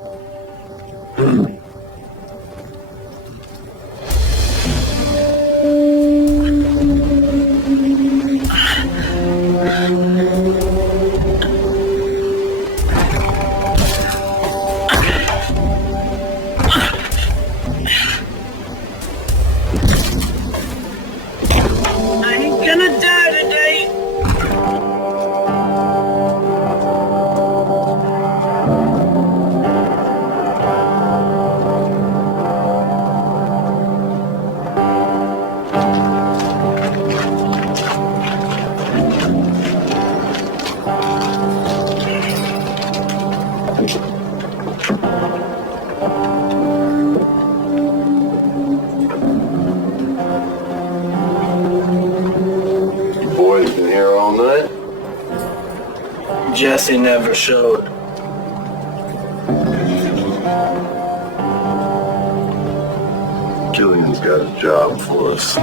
Jesse never showed. Killian's got a job for us.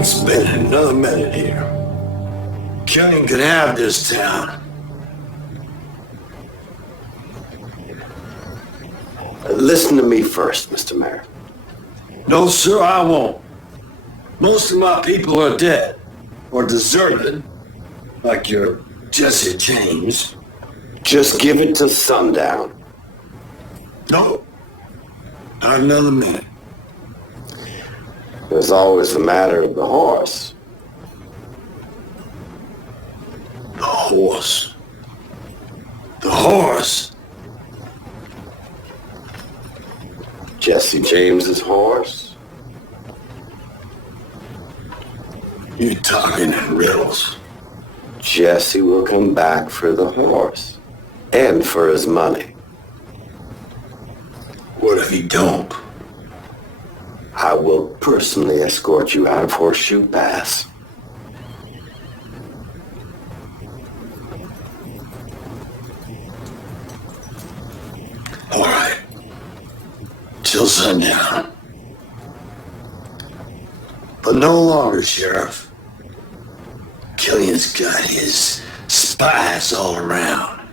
Spending another minute here. Killian can have this town. Listen to me first, Mr. Mayor. No, sir, I won't. Most of my people are dead or deserted, like your Jesse James. Just give it to sundown. No, not another minute. There's always the matter of the horse. The horse. The horse. Jesse James's horse. You're talking in riddles. Jesse will come back for the horse and for his money. What if he don't? I will personally escort you out of Horseshoe Pass. All right. Till sundown. But no longer, Sheriff. Killian's got his spies all around.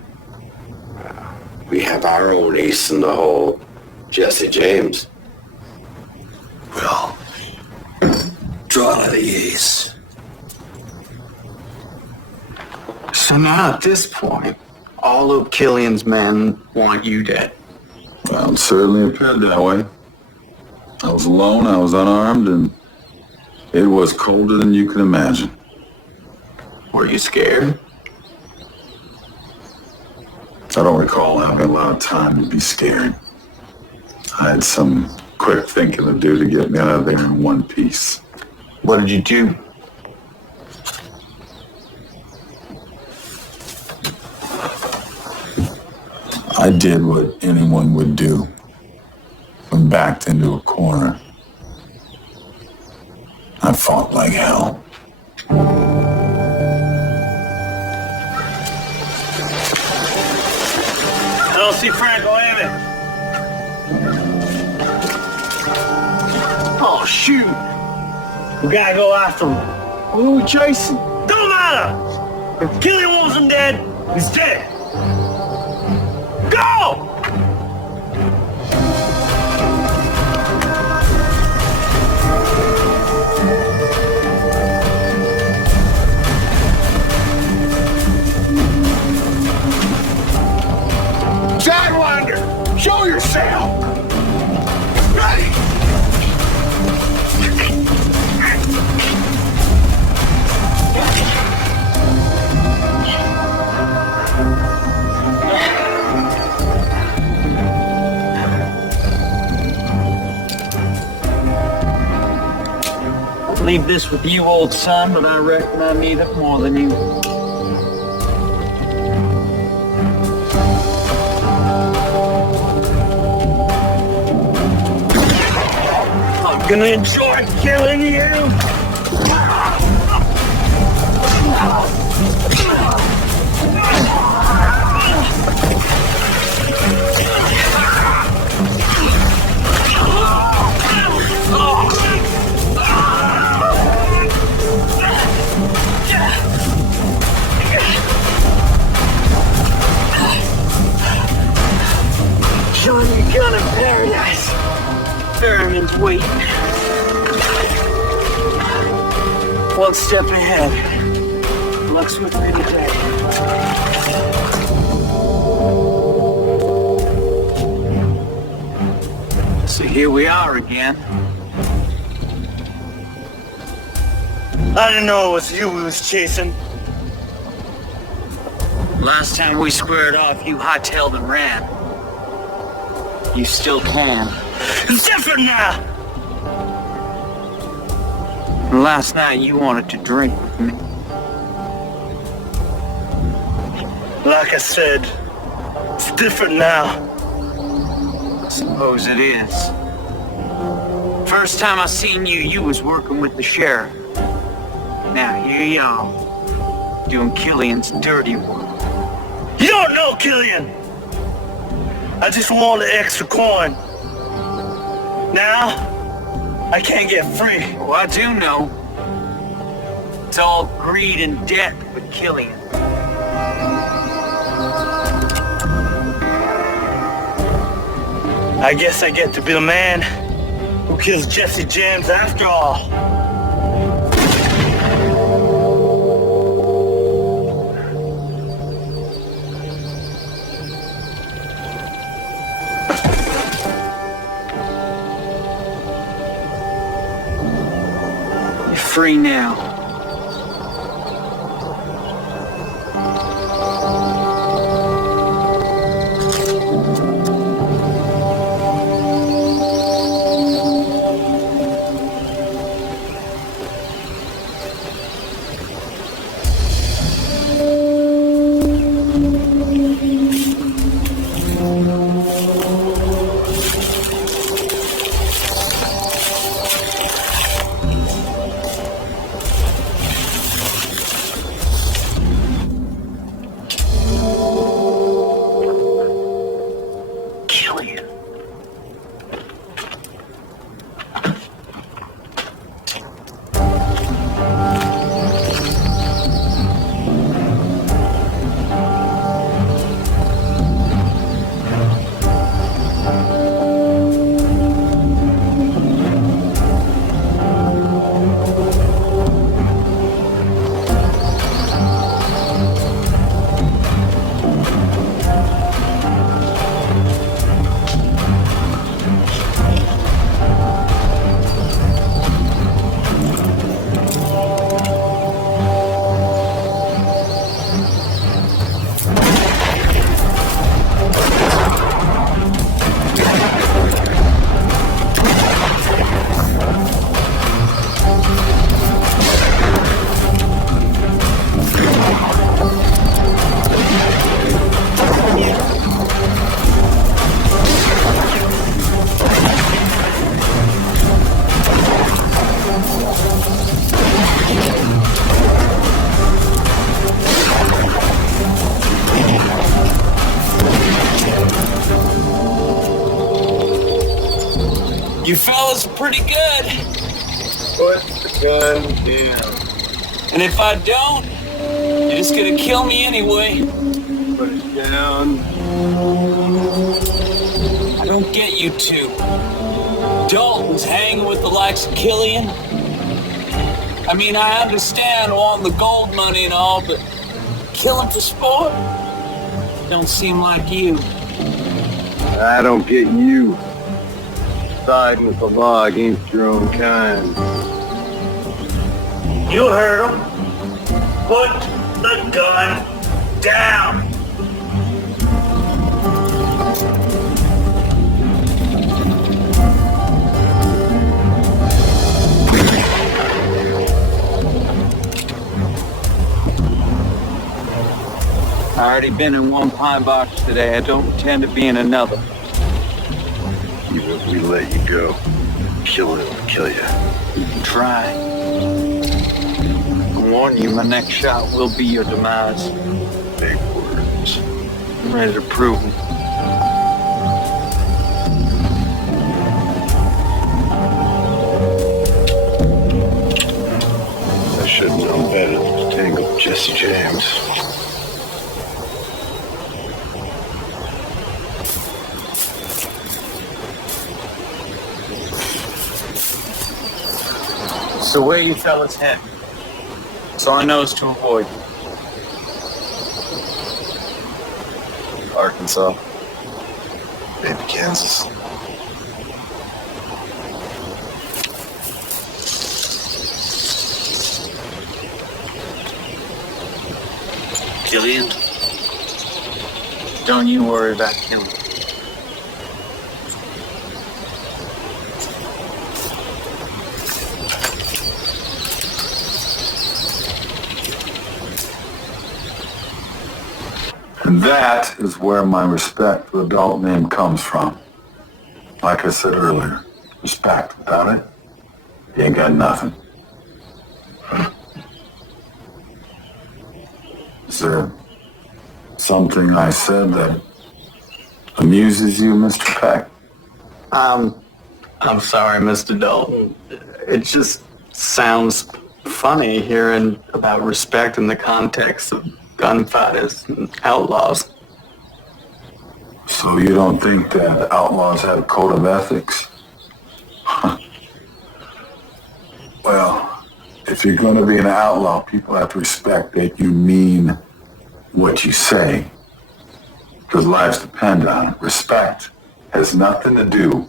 We have our own ace in the hole, Jesse James. Well, draw the ace. So now at this point, all of Killian's men want you dead. Well, it certainly appeared that way. I was alone, I was unarmed, and it was colder than you can imagine. Were you scared? I don't recall having a lot of time to be scared. I had some quick thinking to do to get me out of there in one piece. What did you do? I did what anyone would do when backed into a corner. I fought like hell. I don't see Franco aiming. Oh, shoot. We gotta go after him. Who are we chasing? Don't matter. If Killian wants him dead, he's dead. Go! Sidewinder, show yourself! Ready? Leave this with you, old son, but I reckon I need it more than you. I'm gonna enjoy killing you! Showing you gun in paradise. Ferryman's waiting. One step ahead. Looks with me today. So here we are again. I didn't know it was you we was chasing. Last time we squared off, you hightailed and ran. You still can. It's different now! And last night you wanted to drink with me. Like I said, it's different now. I suppose it is. First time I seen you, you was working with the sheriff. Now here you are, doing Killian's dirty work. You don't know Killian! I just want the extra coin. Now, I can't get free. Oh, I do know. It's all greed and debt with Killian. I guess I get to be the man who kills Jesse James after all. free now. Killian. You fellas are pretty good. Put the gun down. And if I don't, you're just gonna kill me anyway. Put it down. I don't get you two. Dalton's hanging with the likes of Killian. I mean, I understand wanting the gold money and all, but killing for sport? Don't seem like you. I don't get you. Siding with the law against your own kind. You heard him. Put the gun down. I already been in one pine box today. I don't intend to be in another. Even if we let you go, Killian will kill you. You can try. I warn you, my next shot will be your demise. Big words. I'm ready to prove them. I should have known better than to tangle with Jesse James. So where you fellas heading? So I know it's to avoid. Arkansas. Maybe Kansas. Killian? Don't you worry about Killian. And that is where my respect for the adult name comes from. Like I said earlier, respect. Without it, you ain't got nothing. Is there something I said that amuses you, Mr. Peck? I'm sorry, Mr. Dalton. It just sounds funny hearing about respect in the context of gunfighters and outlaws. So you don't think that outlaws have a code of ethics? Well, if you're going to be an outlaw, people have to respect that you mean what you say. Because lives depend on it. Respect has nothing to do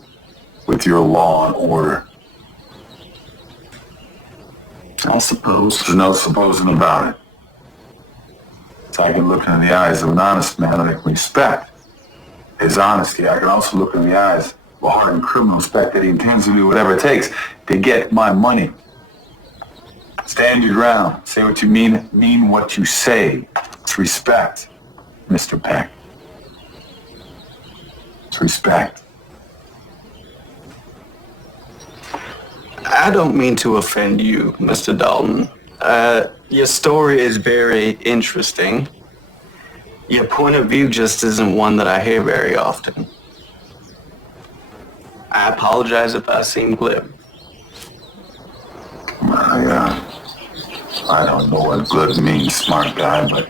with your law and order. I suppose. There's no supposing about it. So I can look in the eyes of an honest man and I can respect his honesty. I can also look in the eyes of a hardened criminal, respect that he intends to do whatever it takes to get my money. Stand your ground. Say what you mean what you say. It's respect, Mr. Peck. It's respect. I don't mean to offend you, Mr. Dalton. Your story is very interesting. Your point of view just isn't one that I hear very often. I apologize if I seem glib. I don't know what good means, smart guy, but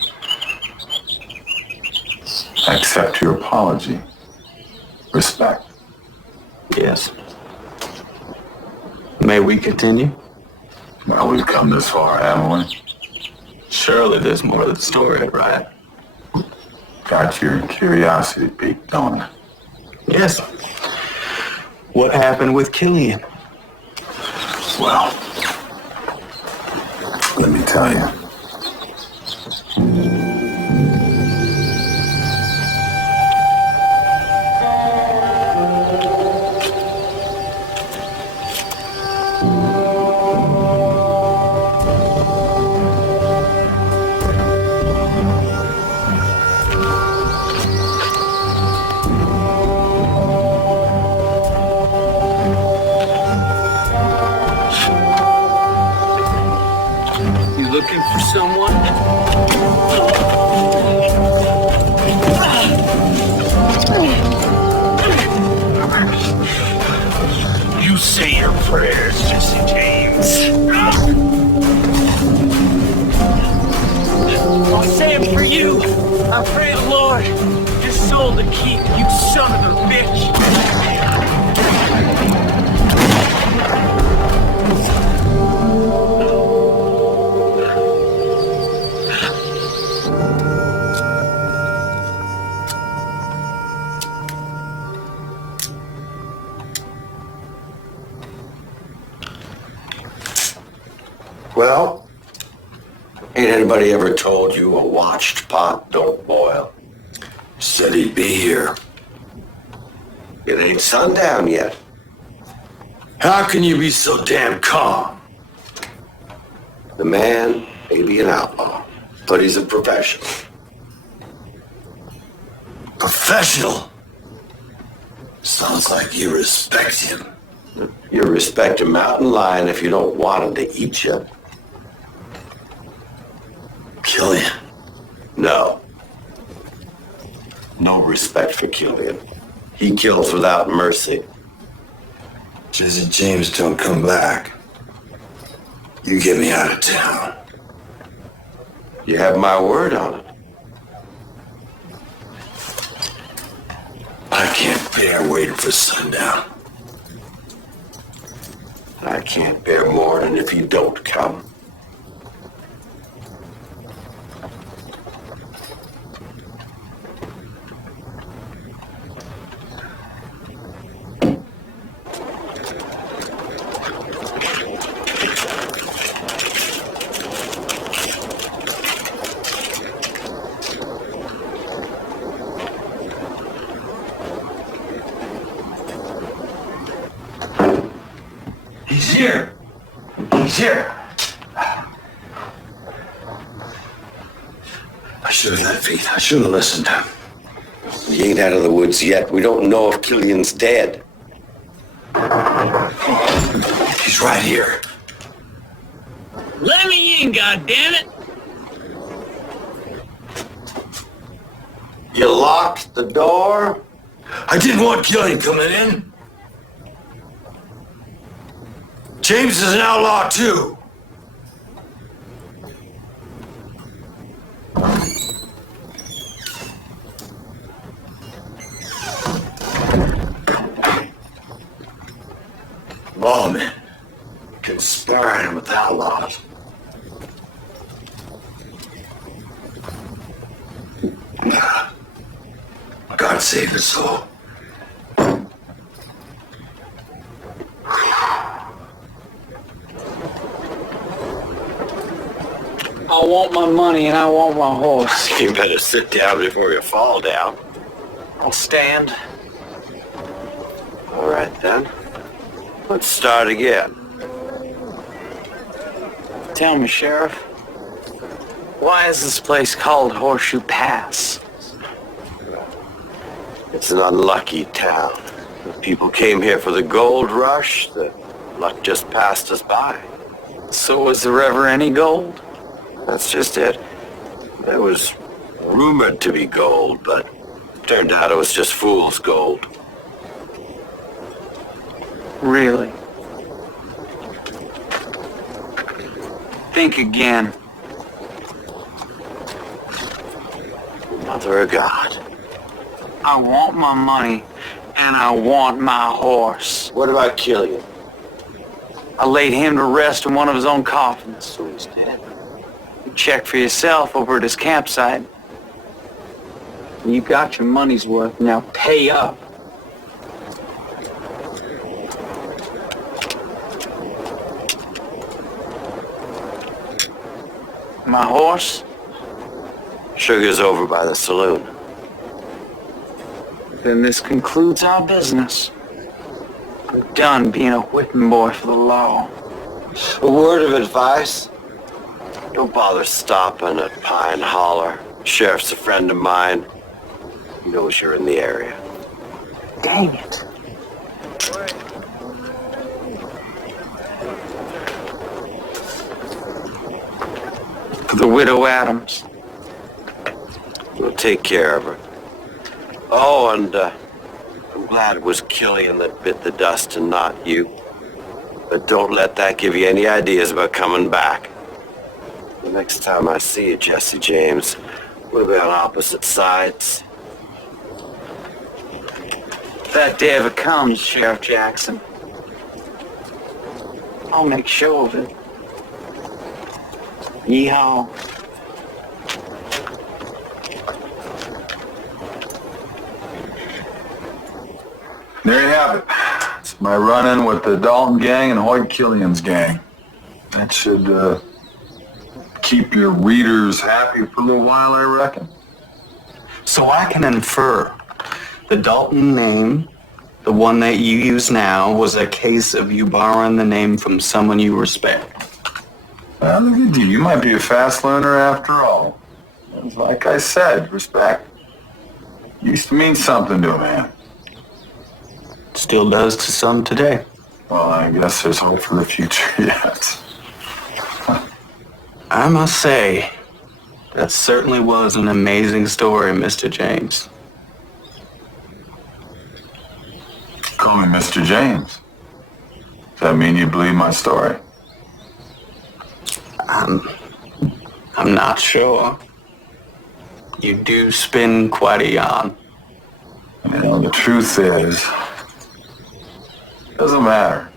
I accept your apology. Respect. Yes. May we continue? Well, we've come this far, haven't we? Surely there's more to the story, right? Got your curiosity piqued, don't it? Yes. What happened with Killian? Well, let me tell you. You looking for someone? You say your prayers, Jesse James. I'll say it for you. I pray the Lord your soul to keep, you son of a bitch. Well, ain't anybody ever told you a watched pot don't boil? Said he'd be here. It ain't sundown yet. How can you be so damn calm? The man may be an outlaw, but he's a professional. Professional? Sounds like you respect him. You respect a mountain lion if you don't want him to eat you. Killian? No. No respect for Killian. He kills without mercy. Jesse James don't come back. You get me out of town. You have my word on it. I can't bear waiting for sundown. I can't bear more than if you don't come. He's here. He's here. I should have had faith. I should have listened. He ain't out of the woods yet. We don't know if Killian's dead. He's right here. Let me in, goddammit! You locked the door? I didn't want Killian coming in. James is an outlaw too. Lawmen conspiring with outlaws. God save his soul. want my money and I want my horse. You better sit down before you fall down. I'll stand. All right, then. Let's start again. Tell me, Sheriff, why is this place called Horseshoe Pass? It's an unlucky town. The people came here for the gold rush. The luck just passed us by. So was there ever any gold? That's just it. There was rumored to be gold, but turned out it was just fool's gold. Really? Think again. Mother of God. I want my money and I want my horse. What about Killian? I laid him to rest in one of his own coffins. So he's dead. You check for yourself over at his campsite. You got your money's worth. Now pay up. My horse? Sugar's over by the saloon. Then this concludes our business. I'm done being a whipping boy for the law. A word of advice. Don't bother stopping at Pine Holler. Sheriff's a friend of mine. He knows you're in the area. Dang it. For the widow Adams. We'll take care of her. Oh, and I'm glad it was Killian that bit the dust and not you. But don't let that give you any ideas about coming back. The next time I see you, Jesse James, we'll be on opposite sides. If that day ever comes, Sheriff Jackson, I'll make show of it. Yeehaw. There you have it. It's my run-in with the Dalton gang and Hoyt Killian's gang. That should keep your readers happy for a little while, I reckon. So I can infer the Dalton name, the one that you use now, was a case of you borrowing the name from someone you respect. Well, look at you. You might be a fast learner after all. Like I said, respect used to mean something to a man. Still does to some today. Well, I guess there's hope for the future yet. I must say, that certainly was an amazing story, Mr. James. Call me Mr. James. Does that mean you believe my story? I'm not sure. You do spin quite a yarn. You know, the truth is, it doesn't matter.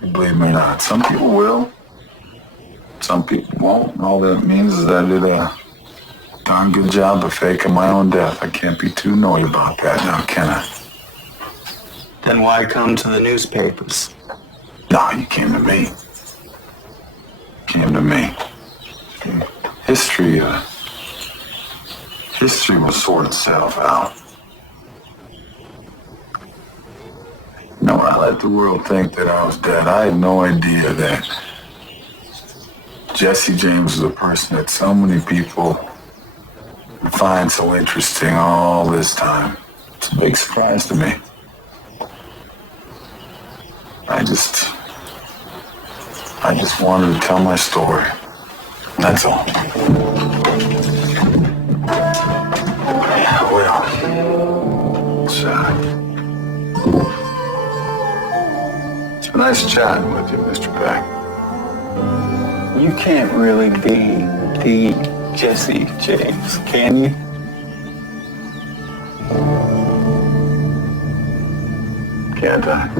You believe me or not. Some people will. Some people won't. And all that means is that I did a darn good job of faking my own death. I can't be too annoyed about that now, can I? Then why come to the newspapers? No, you came to me. Came to me. History will sort itself out. No, I let the world think that I was dead. I had no idea that Jesse James was a person that so many people find so interesting all this time. It's a big surprise to me. I just wanted to tell my story. That's all. Yeah, well, it's been nice chatting with you, Mr. Peck. You can't really be the Jesse James, can you? Can't I?